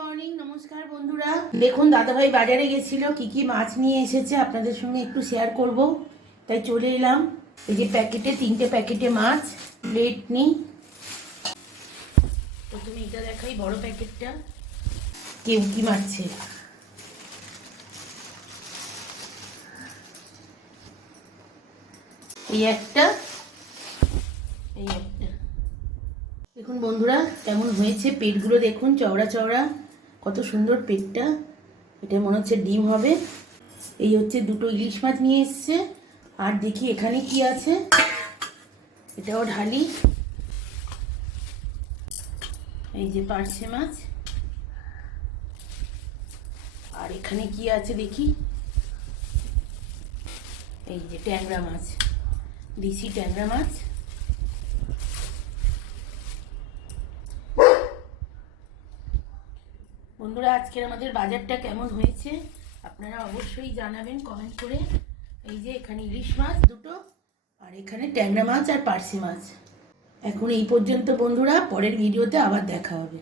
Morning, নমস্কার বন্ধুরা। দেখুন দাদাভাই বাজারে গেছিল, কি কি মাছ নিয়ে এসেছে আপনাদের সঙ্গে একটু শেয়ার করব, তাই চলে এলাম। এই যে প্যাকেটে 3টে প্যাকেটে মাছ, প্লেট নিই। প্রথমে এটা দেখাই, বড় প্যাকেটটা কেউকি মাছের। এই একটা, এই একটা। দেখুন বন্ধুরা কেমন হয়েছে, পেটগুলো দেখুন, চওড়া চওড়া, কত সুন্দর পেটটা। এটা মনে হচ্ছে ডিম হবে। এই হচ্ছে 2টো ইলিশ মাছ নিয়ে এসছে। আর দেখি এখানে কি আছে, এটাও ঢালি। এই যে পার্শে মাছ। আর এখানে কি আছে দেখি, এই যে ট্যাংরা মাছ, দেশি ট্যাংরা মাছ। বন্ধুরা আজকের আমাদের বাজারটা কেমন হয়েছে আপনারা অবশ্যই জানাবেন কমেন্ট করে। এই যে এখানে ইলিশ মাছ 2টো, আর এখানে ট্যাংরা মাছ আর পার্শে মাছ। এখন এই পর্যন্ত বন্ধুরা, পরের ভিডিওতে আবার দেখা হবে।